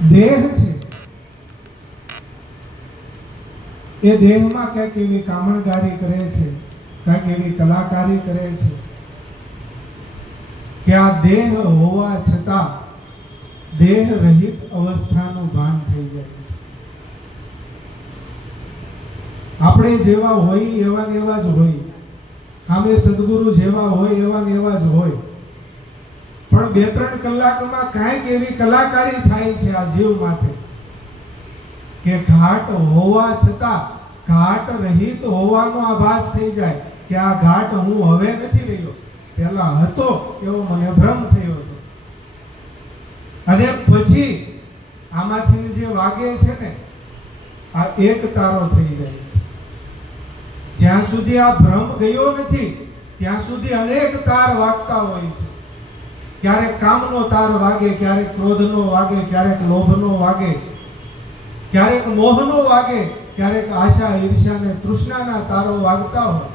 દેહ છે એ દેહમાં કંઈક એવી કામણગારી કરે છે, કંઈક એવી કલાકારી કરે છે કે આ દેહ હોવા છતાં દેહ રહિત અવસ્થાનું ભાન થઈ જાય છે. આપણે જેવા હોય એવા ને એવા જ હોય, આમે સદગુરુ જેવા હોય એવા ને એવા જ હોય, પણ 2-3 કલાકમાં કાંઈક એવી કલાકારી થાય છે આ જીવ માથે કે ઘાટ હોવા છતાં ઘાટ રહિત હોવાનો આભાસ થઈ જાય કે આ ઘાટ હું હવે નથી રહ્યો, પહેલા હતો એવો મને ભ્રમ થયો હતો. અને પછી આમાંથી જે વાગે છે ને આ એક તારો થઈ જાય છે. જ્યાં સુધી આ ભ્રમ ગયો નથી ત્યાં સુધી અનેક તાર વાગતા હોય છે. ક્યારેક કામનો તાર વાગે, ક્યારેક ક્રોધનો વાગે, ક્યારેક લોભનો વાગે, ક્યારેક મોહનો વાગે, ક્યારેક આશા, ઈર્ષ્યા ને તૃષ્ણાના તારો વાગતા હોય.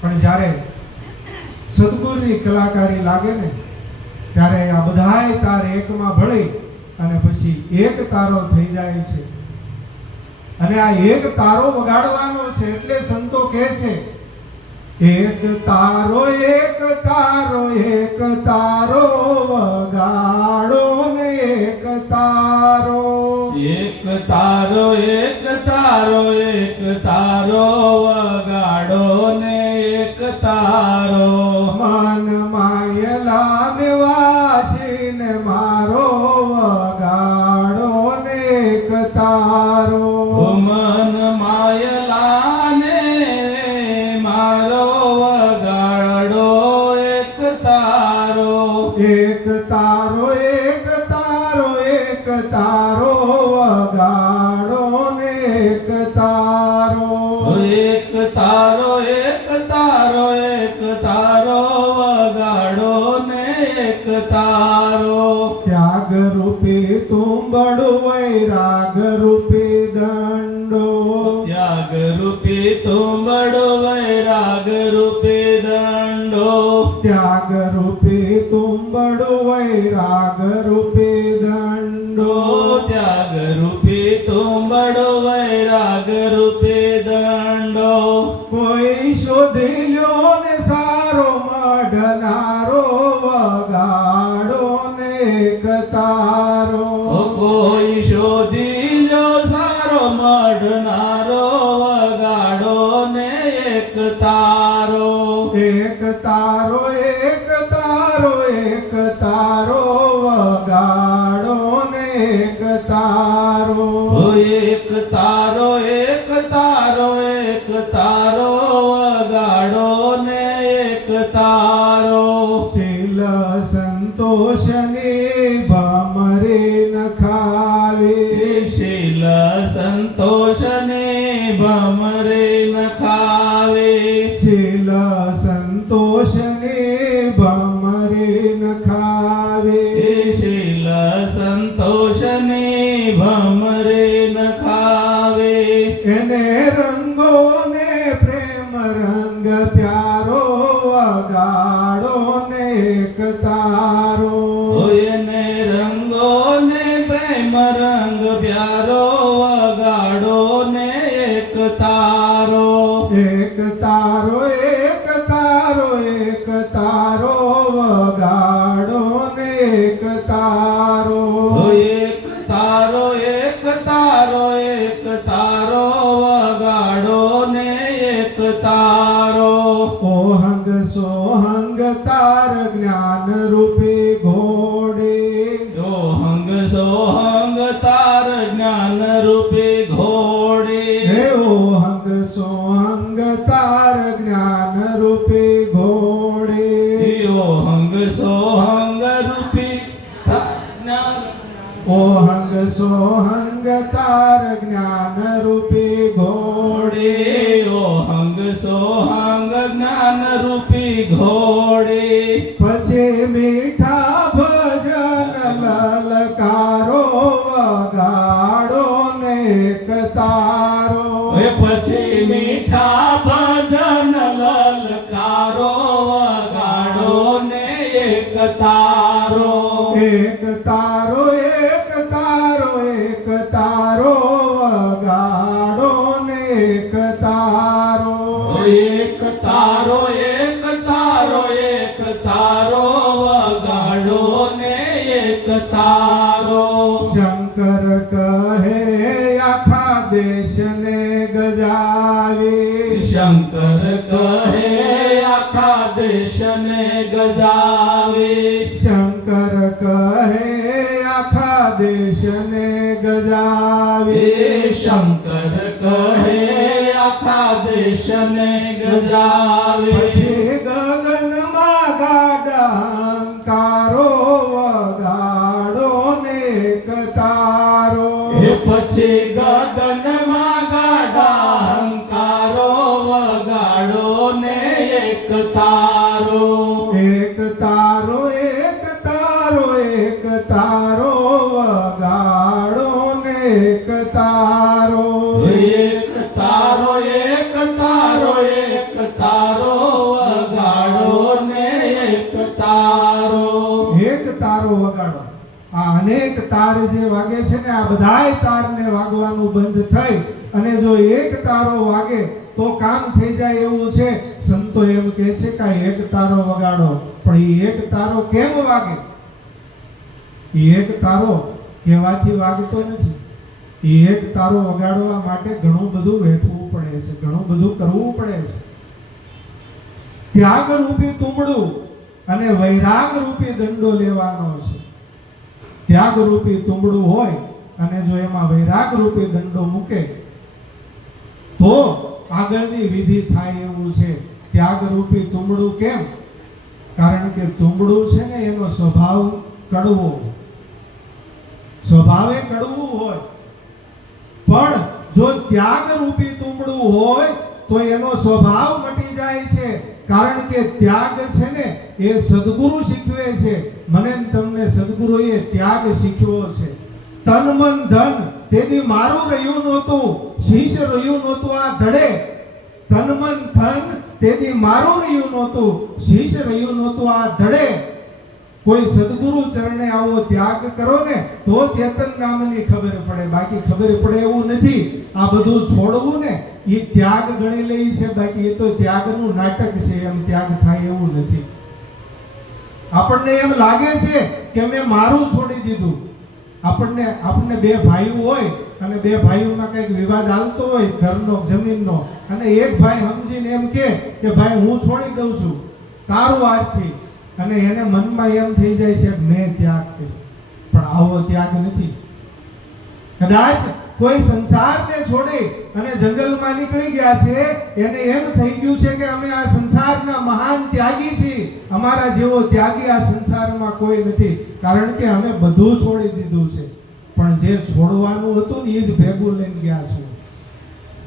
પણ જ્યારે સદગુરુની કલાકારી લાગે ને ત્યારે આ બધાય તાર એકમાં ભળી અને પછી એક તારો થઈ જાય છે. અને આ એક તારો વગાડવાનો છે એટલે સંતો કહે છે એક તારો એક તારો એક તારો વગાડો ને એક તારો, એક તારો એક તારો એક તારો વગાડો ને એક તારો, મન માયલા में વાસીને મારો વગાડો ને એક તારો, મન માયલાને મારો વગાડો એક તારો, એક તારો એક તારો એક તારો વગાડો ને એક તારો, એક તારો એક તારો એક તારો વગાડો ને એક તારો, ત્યાગ રૂપે તુંબડો વૈરાગ રૂપે દંડો, ત્યાગ રૂપે તુંબડો વૈરાગ રૂપે દંડો, ત્યાગ રૂપે તુંબડો વૈરાગ રૂપે દંડો, ત્યાગ રૂપે તુંબડો વૈરાગ રૂપે દંડો, કોઈ શોધી લ્યો ને સારો મઢનારો વગાડો ને એક તારો, કોઈ શોધી લો સારો મઢનારો વગાડો ને એક તારો, એક તારો એક તારો એક તારો વગાડો ને એક તારો, એક તારો એક તારો એક તારો વગાડો ને એક તારો, શીલ સંતોષને ભમરે નખાવે, શીલ સંતોષને ભમરે નખાવે, શીલ સંતોષને ભમરે નખાવે, શીલ સંતોષને ભમરે નખાવે, એને રંગો ને પ્રેમ રંગ પ્યારો વગાડો ને એક તારો, એને રંગો ને પ્રેમ રંગ પ્યારો વગાડો ને એક તારો, એક તારો એક તારો એક તારો વગાડો ને એક તારો, એક તારો એક તારો એક તારો વગાડો ને એક તારો, ઓહંગ સોહંગ તાર જ્ઞાન રૂપે ઘોડે, સોહંગ સોહંગ તાર જ્ઞાન રૂપે ઘોડે, હે ઓહંગ સોહંગ તાર જ્ઞાન રૂપે ઘોડે, ઓહંગ સોહંગ રૂપી ઓહંગ સોહંગ તાર જ્ઞાન રૂપે ઘોડે, ઓહંગ સોહંગ જ્ઞાન રૂપી ઘોડે, પછી મીઠા ભજન લલકારો વગાડો ને એક તારો, પછી મીઠા ભજન લલકારો વગાડો ને એક તારો, એક તારો એક ને એક તારો. શંકર કહે આખા દેશને ગજાવી. શંકર કહે આખા દેશને ગજાવે. શંકર કહે આખા દેશને ગજાવી. શંકર કહે આખા દેશને ગજાવે. પછી ગગનમાં ગાડાંકારો વગાડો ને એક તારો. પછી ગગનમાં ગાડાંકારો વગાડો ને એક તારો. એક તારો એક તારો એક તારો વગાડો ને એક તારો. એક તારો એક તારો એક તારો વગાડો ને એક તારો. એક તારો વગાડો. આ અનેક તાર જે વાગે છે ને આ બધાય તારને વાગવાનું બંધ થઈ અને જો એક તારો વાગે તો કામ થઈ જાય એવું છે. સંતો એમ કહે છે કે એક તારો વગાડો, પણ એ એક તારો કેમ વાગે? એ એક તારો કહેવાથી વાગતો નથી. એ એક તારો વગાડવા માટે ઘણું બધું વેઠવું પડે છે, ઘણું બધું કરવું પડે છે. ત્યાગ રૂપી તુંબડું અને વૈરાગ રૂપી દંડો લેવાનો છે. ત્યાગ રૂપી તુંબડું હોય અને જો એમાં વૈરાગ રૂપી દંડો મૂકે તો આગળની વિધિ થાય એવું છે. ત્યાગ રૂપી તુંબડું કેમ? કારણ કે તુંબડું છે ને એનો સ્વભાવ કડવો, સ્વભાવે કડવું હોય, પણ જો ત્યાગ રૂપી તુંબડું હોય તો એનો સ્વભાવ મટી જાય છે. કારણ કે ત્યાગ છે ને એ સદગુરુ શીખવે છે. મને ને તમને સદગુરુએ ત્યાગ શીખ્યો છે. તન મન ધન તેથી મારું રહ્યું નહોતું, શિષ્ય રહ્યું નહોતું આ ધડે. તન મન ધન તેથી મારું રહ્યું નહોતું, શિષ્ય રહ્યું નહોતું આ ધડે. કોઈ સદગુરુ ચરણે આવો ત્યાગ કરો ને તો ચેતન નામની ખબર પડે, બાકી ખબર પડે એવું નથી. આ બધું છોડવું ને એ ત્યાગ ગણી લઈ છે, બાકી એ તો ત્યાગનું નાટક છે. એમ ત્યાગ થાય એવું નથી. આપણને એમ લાગે છે કે મેં મારું છોડી દીધું. આપણને બે ભાઈઓ હોય અને બે ભાઈઓમાં કંઈક વિવાદ આવતો હોય ઘરનો જમીનનો, અને એક ભાઈ સમજીને એમ કે ભાઈ હું છોડી દઉં છું તારું આજથી, અને એને મનમાં એમ થઈ જાય છે મેં ત્યાગ કર્યો. પણ આવો ત્યાગ નથી. કદાચ કોઈ સંસારને છોડી અને જંગલમાં નીકળી ગયા છે, એને એમ થઈ ગયું છે કે અમે આ સંસારના મહાન ત્યાગી છીએ, અમારા જેવો ત્યાગી આ સંસારમાં કોઈ નથી, કારણ કે અમે બધું છોડી દીધું છે. પણ જે છોડવાનું હતું ને એ જ ભેગું લઈને ગયા છો.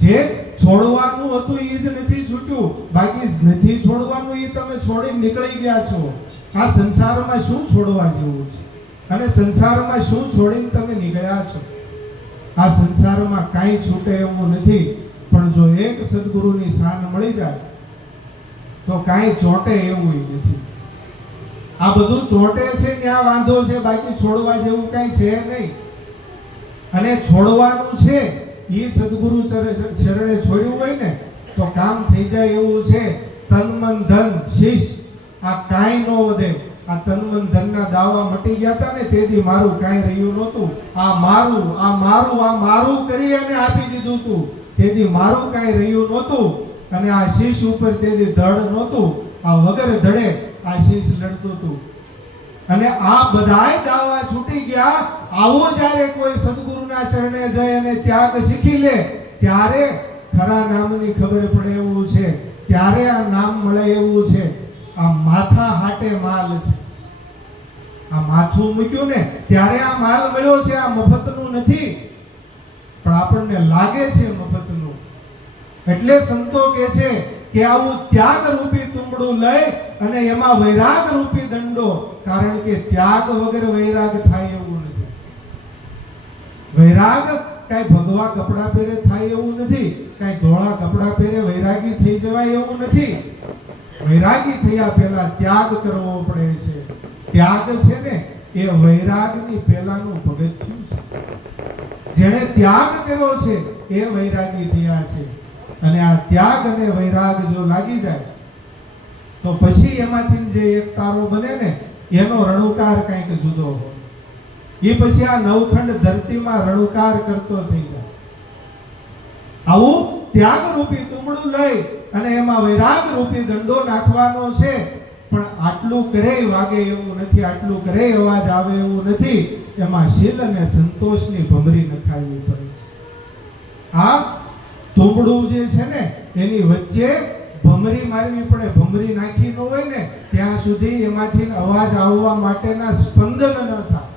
જે છોડવાનું હતું એ જ નથી છૂટ્યું, બાકી નથી છોડવાનું એ તમે છોડીને નીકળી ગયા છો. આ સંસારમાં શું છોડવા જેવું છે અને સંસારમાં શું છોડીને તમે નીકળ્યા છો? આ સંસારમાં કાંઈ છૂટે એવું નથી. પણ જો એક સદગુરુની શાન મળી જાય તો કાંઈ ચોંટે એવું નથી. આ બધું ચોંટે છે ત્યાં વાંધો છે, બાકી છોડવા જેવું કાંઈ છે નહીં. અને છોડવાનું છે એ સદગુરુ શરણે છોડ્યું હોય ને તો કામ થઈ જાય એવું છે. તન મન ધન શીશ આ કાંઈ ન વધે. આ તન મન ધનના દાવા મટી ગયા હતા ને તેથી મારું કાંઈ રહ્યું નહોતું. આ મારું આ મારું આ મારું કરી અને આપી દીધું હતું, તેથી મારું કાંઈ રહ્યું નહોતું. અને આ શીશ ઉપર તેથી ધડ નહોતું, આ વગર ધડે આ શીશ લડતું હતું. અને આ બધાય દાવા છૂટી ગયા. આવો જ્યારે કોઈ સદગુરુના શરણે જાય અને ત્યાગ શીખી લે ત્યારે ખરા નામની ખબર પડે એવું છે, ત્યારે આ નામ મળે એવું છે. આ માથા હાટે માલ છે. આ માથું મૂક્યું ને ત્યારે આ માલ મળ્યો છે. આ મફતનું નથી, પણ આપણને લાગે છે મફતનું. એટલે સંતો કહે છે કે આવું ત્યાગ રૂપી તુંબડું લઈ અને એમાં વૈરાગ રૂપી દંડો, કારણ કે ત્યાગ વગર વૈરાગ થાય એવું નથી. વૈરાગ કઈ ભગવા કપડા પહેરે થાય એવું નથી, કઈ ધોળા કપડા પહેરે વૈરાગી થઈ જવાય એવું નથી. વૈરાગી થયા પહેલા ત્યાગ કરવો પડે છે. ત્યાગ છે ને એ વૈરાગની પહેલાનું પગથિયું છે. જેણે ત્યાગ કર્યો છે એ વૈરાગી થયા છે. અને આ ત્યાગ અને વૈરાગ જો લાગી જાય તો પછી એમાંથી જે એક તારો બને ને એનો રણુકાર કંઈક એ પછી આ નવખંડ ધરતીમાં રણુકાર કરતો થઈ જાય. આવું ત્યાગ રૂપી તુંબડું લઈ અને એમાં વૈરાગ રૂપી દંડો નાખવાનો છે. પણ આટલું કરે વાગે એવું નથી, આટલું કરે અવાજ આવે એવું નથી. એમાં શીલ અને સંતોષની ભમરી નખાવી પડે છે. આ તુંબડું જે છે ને એની વચ્ચે ભમરી મારવી પડે. ભમરી નાખી ન હોય ને ત્યાં સુધી એમાંથી અવાજ આવવા માટેના સ્પંદન ન થાય.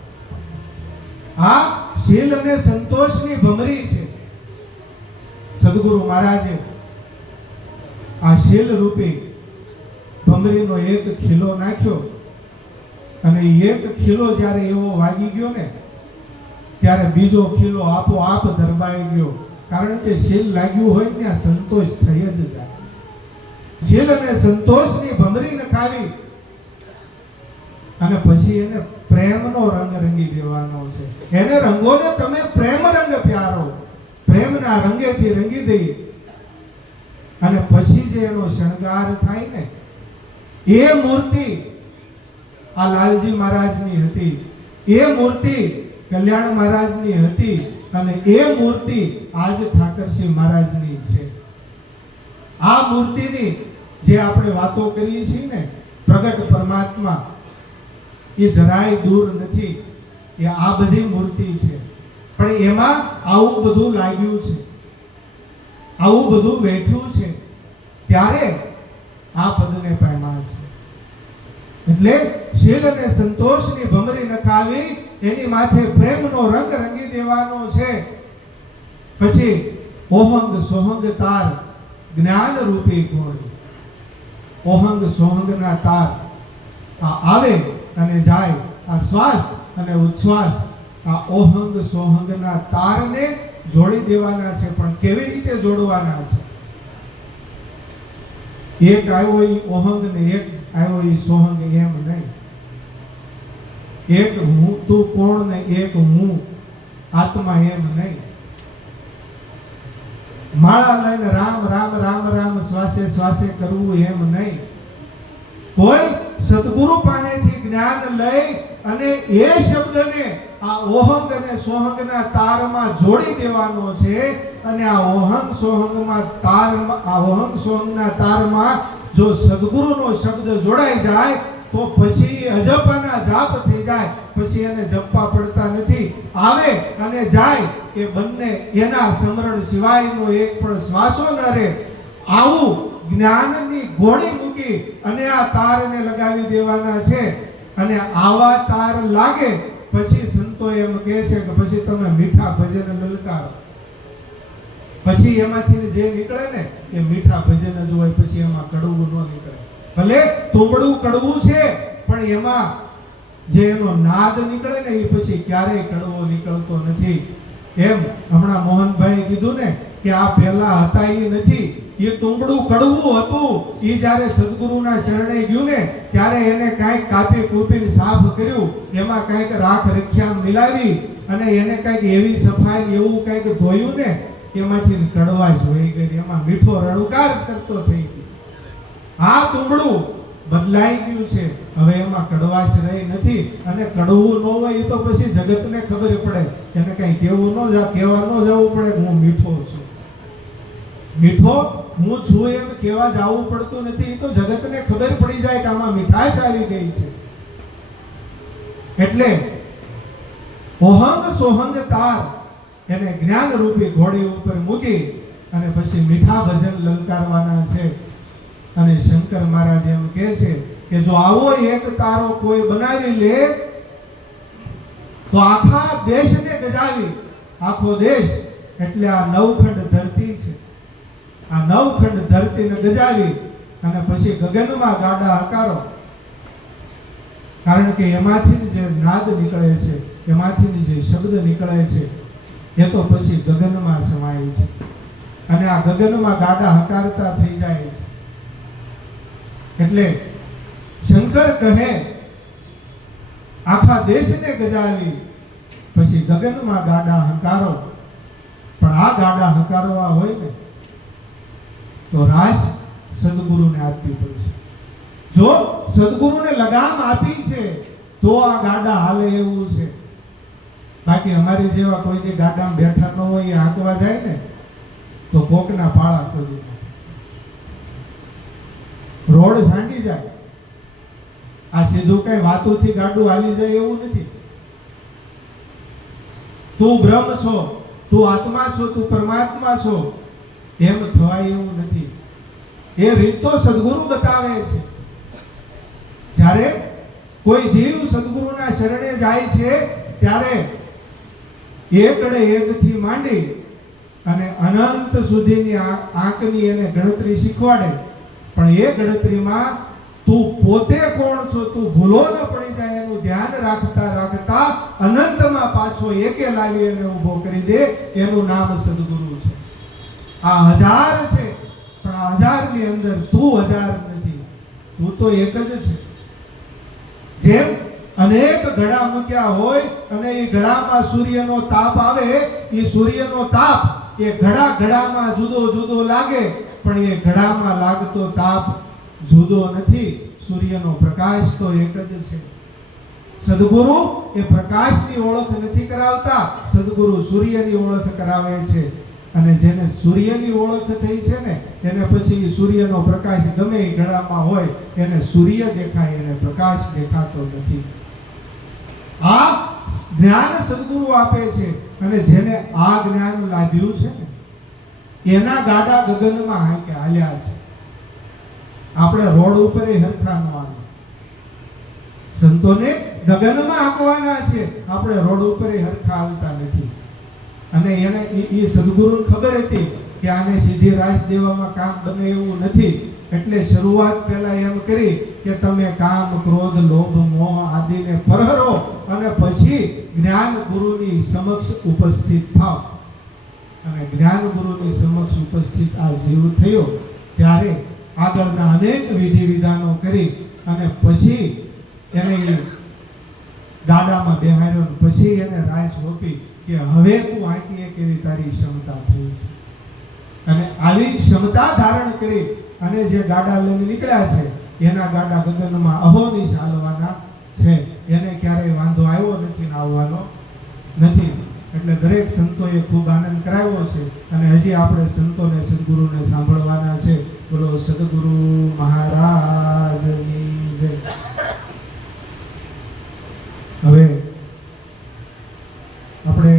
આ શીલ અને સંતોષની ભમરી છે. સદગુરુ મહારાજે આ શીલ રૂપી ભમરીનો એક ખીલો નાખ્યો અને એક ખીલો જ્યારે એવો વાગી ગયો ને ત્યારે બીજો ખીલો આપોઆપ દરબાઈ ગયો. કારણ કે શીલ લાગ્યું હોય ને આ સંતોષ થઈ જ જાય. શીલ અને સંતોષની ભમરી નખાવી અને પછી એને પ્રેમનો રંગ રંગી દેવાનો છે. એને રંગોને તમે પ્રેમ રંગ પ્યારો, પ્રેમના રંગેથી રંગી દઈ અને પછી જે એનો શણગાર થાય ને એ મૂર્તિ આ લાલજી મહારાજની હતી, એ મૂર્તિ કલ્યાણ મહારાજની હતી અને એ મૂર્તિ આજ ઠાકરસિંહ મહારાજની છે. આ મૂર્તિની જે આપણે વાતો કરીએ છીએ ને પ્રગટ પરમાત્મા એ જરાય દૂર નથી. એ આ બધી મૂર્તિ છે પણ એમાં આવું બધું લાગ્યું છે, આવું બધું બેઠું છે ત્યારે આ પદને પામ્યા છે. એટલે શીલ અને સંતોષની ભમરી નખાવી એની માથે પ્રેમનો રંગ રંગી દેવાનો છે. પછી ઓહંગ સોહંગ તાર જ્ઞાન રૂપી ઘોડી. ઓહંગ સોહંગના તાર આ આવે અને જાય. આ શ્વાસ અને ઉચ્છ્વાસ આ ઓહંગ સોહંગના તારને જોડી દેવાના છે. પણ કેવી રીતે જોડવાના છે? એક આવ્યો ઈ ઓહંગ ને એક આવ્યો ઈ સોહંગ એમ નહીં. એક હું તું કોણ ને એક હું આત્મા એમ નહીં. માળા લઈને રામ રામ રામ રામ શ્વાસે શ્વાસે કરવું એમ નહીં. કોઈ સદગુરુ પાસેથી જ્ઞાન લઈ અને એ શબ્દને આ ઓહંગ અને સોહંગના તારમાં જોડી દેવાનો છે. અને આ ઓહંગ સોહંગમાં તારમાં આ ઓહંગ સોહંગના તારમાં જો સદગુરુનો શબ્દ જોડાઈ જાય તો પછી અજપાના જાપ થઈ જાય. પછી એને જપવા પડતા નથી. આવે અને જાય એ બંને એના સ્મરણ સિવાયનો એક પણ શ્વાસો ન રહે. આવું જ્ઞાનની ગોળી મૂકી અને આ તારને લગાવી દેવાના છે. અને આવા તાર લાગે પછી સંતો એમ કહે છે કે પછી તમે મીઠા ભજન લલકારો. પછી એમાંથી જે નીકળે ને એ મીઠા ભજન જ હોય. પછી એમાં કડવું ન નીકળે. ભલે તુંબડું કડવું છે પણ એમાં જે એનો નાદ નીકળે ને એ પછી ક્યારેય કડવો નીકળતો નથી. એમ હમણાં મોહનભાઈ કીધું ને કે આ પહેલા હતા એ નથી. એ તુંબડું કડવું હતું. એ જ્યારે સદગુરુના શરણે ગયું ને ત્યારે એને કાંઈક કાપી કૂપીને સાફ કર્યું. એમાં કાંઈક રાખ રખ્યા મિલાવી અને એને કાંઈક એવી સફાઈ એવું કાંઈક ધોયું ને એમાંથી કડવાશ વહી ગઈ. એમાં મીઠો રણુકાર કરતો થઈ ગયો. આ તુંબડું બદલાઈ ગયું છે. હવે એમાં કડવાશ રહી નથી. અને કડવું ન હોય એ તો પછી જગતને ખબર પડે. એને કઈ કહેવું ન કહેવા ન જવું પડે હું મીઠો છું. મીઠો હું છું એમ કહેવા જવું પડતું નથી. એ તો જગતને ખબર પડી જાય કે આમાં મીઠાશ આવી ગઈ છે. એટલે ઓહંગ સોહંગ તાર એને જ્ઞાન રૂપી ઘોડી ઉપર મૂકી અને પછી મીઠા ભજન લલકારવાના છે. અને શંકર મહારાજ એમ કહે છે કે જો આવો એક તારો કોઈ બનાવી લે તો આખા દેશને ગજાવી. આખો દેશ એટલે આ નવખંડ ધરતી છે. આ નવખંડ ધરતીને ગજાવી અને પછી ગગનમાં ગાડા હકારો. કારણ કે એમાંથી જે નાદ નીકળે છે, એમાંથી જે શબ્દ નીકળે છે એ તો પછી ગગનમાં સમાય છે. અને આ ગગનમાં ગાડા હકારતા થઈ જાય છે. એટલે શંકર કહે આખા દેશને ગજાવી પછી ગગનમાં ગાડા હંકારો. પણ આ ગાડા હંકારવા હોય ને તો રાસ સદગુરુને આપવી પડશે. જો સદગુરુને લગામ આપી છે તો આ ગાડા હાલે એવું છે. બાકી અમારી જેવા કોઈ જે ગાડામાં બેઠા ન હોય એ હાંકવા જાય ને તો કોકના પાળા ખોલી નાખે. રોડ સાંડી જાય. આ સીધું કઈ વાતોથી ગાડું હાલી જાય એવું નથી. તું બ્રહ્મ છો, તું આત્મા છો, તું પરમાત્મા છો એમ થવાય એવું નથી. એ રીત તો સદગુરુ બતાવે છે. જ્યારે કોઈ જીવ સદગુરુના શરણે જાય છે ત્યારે એકડે એકથી માંડી અને અનંત સુધીની આંકની એને ગણતરી શીખવાડે. પણ એ ગણતરીમાં તું પોતે કોણ છો તું ભૂલો ન પડી જાય એનું ધ્યાન રાખતા રાખતા અનંતમાં પાછો એકે લાવી એને ઊભો કરી દે. એનું નામ સદગુરુ છે. આ હજાર છે પણ આ હજારની અંદર તું હજાર નથી, તું તો એક જ છે. જેમ અનેક ઘડા મૂક્યા હોય અને એ ઘડામાં સૂર્યનો તાપ આવે, એ સૂર્યનો તાપ એ ઘડામાં જુદો જુદો લાગે પણ એ ઘડામાં લાગતો તાપ જુદો નથી. સૂર્યનો પ્રકાશ તો એક જ છે. સદગુરુ એ પ્રકાશની ઓળખ નથી કરાવતા, સદગુરુ સૂર્યની ઓળખ કરાવે છે. અને જેને સૂર્યની ઓળખ થઈ છે ને એને પછી સૂર્યનો પ્રકાશ ગમે એ ઘડામાં હોય એને સૂર્ય દેખાય, એને પ્રકાશ દેખાતો નથી. આ જ્ઞાન સદગુરુ આપે છે. અને જેને આ જ્ઞાન લાગ્યું છે ને એના ગાડા ગગનમાં હાલ્યા છે. આપણે રોડ ઉપર હરખા ન હાલે. સંતોને ગગનમાં હાંકવાના છે, આપણે રોડ ઉપર હરખા હાલતા નથી. અને એને એ સદગુરુને ખબર હતી કે આને સીધી રાસ દેવામાં કામ બને એવું નથી. એટલે શરૂઆત પહેલા એમ કરી કે તમે કામ ક્રોધ લોભ મોહ આદિને પરહરો અને પછી જ્ઞાન ગુરુની સમક્ષ ઉપસ્થિત થાવ. અને જ્ઞાન ગુરુની સમક્ષ ઉપસ્થિત આ જીવ થયો ત્યારે આગળના અનેક વિધિ વિધાનો કરી અને પછી એને ગાડામાં બેહાર્યો. પછી એને રાસ સોંપી કે હવે તું આંકી કેવી તારી ક્ષમતા થઈ છે. અને આવી ક્ષમતા ધારણ કરી અને જે ગાડા લઈને નીકળ્યા છે એના ગાડા ગગનમાં અહોનિશ હાલવાના છે. એને ક્યારેય વાંધો આવ્યો નથી ને આવવાનો નથી. એટલે દરેક સંતોએ ખૂબ આનંદ કરાવ્યો છે. અને હજી આપણે સંતોને સદગુરુને સાંભળવાના છે. બોલો સદગુરુ મહારાજની જય. હવે આપણે